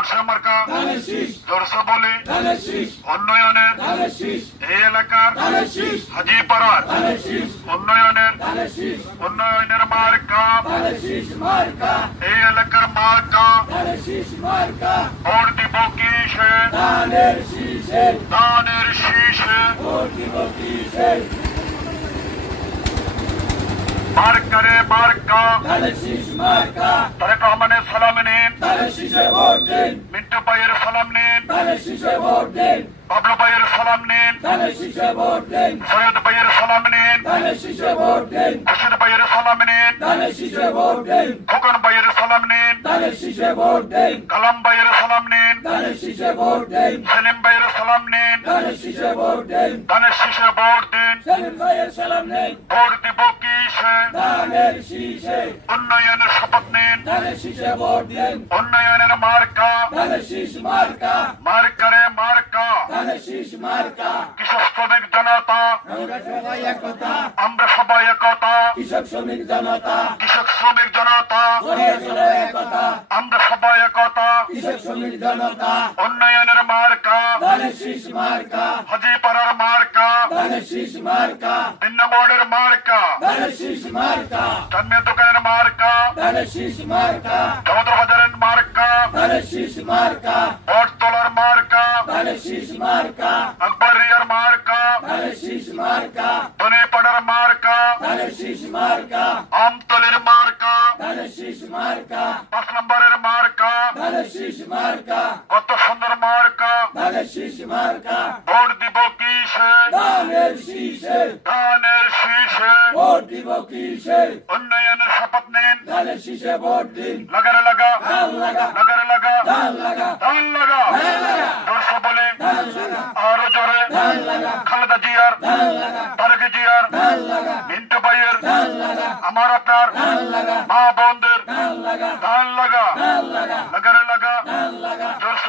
কোনসে মার্কা জোরসে বলি উন্নয়নের এই এলাকার হাজিপাড়ার উন্নয়নের মার্কা এই এলাকার মার্কা ভোট দিব কিসে দানের শীষে মার্কারে মার্কা তারেক রহমানের সালাম নিন মিন্টু ভাইয়ের সালাম নিন বাবলু ভাইয়ের সালাম নিন সৈয়দ ভাইয়ের সালাম নিন খুশিদ ভাইয়ের সালাম নিন খোকন ভাইয়ের সালাম নিন কালাম ভাইয়ের সালাম নিন সেলিম ভাইয়ের সালাম নিন ধানের শীষে ভোট দিন ভোট দিব কিসে উন্নয়নের শপথ নিন উন্নয়নের মার্কা মার্কারে মার্কা কৃষক শ্রমিক জনতা আমরা সবাই একতা কৃষক শ্রমিক জনতা আমরা সবাই একতা উন্নয়নের মার্কা হাজিপাড়ার মার্কা ভিন্নগড়ের মার্কা চান্দিয়া দোকানের মার্কা সমুদ্র বাজারের মার্কা বটতলার মার্কা আকবরিয়ার মার্কা ধনেপাড়ার মার্কা আমতলের মার্কা 5 নম্বরের মার্কা কত সুন্দর মার্কা ভোট দিব কিসে ধানের শীষে উন্নয়নের শপথ নিন লাগারে লাগা ধান লাগা জোরসে বলে আরো জোরে খালেদা জিয়ার তারেক জিয়ার মিন্টু ভাইয়ের আমার আপনার মা বোনদের ধান লাগা লাগারে লাগা জোরসে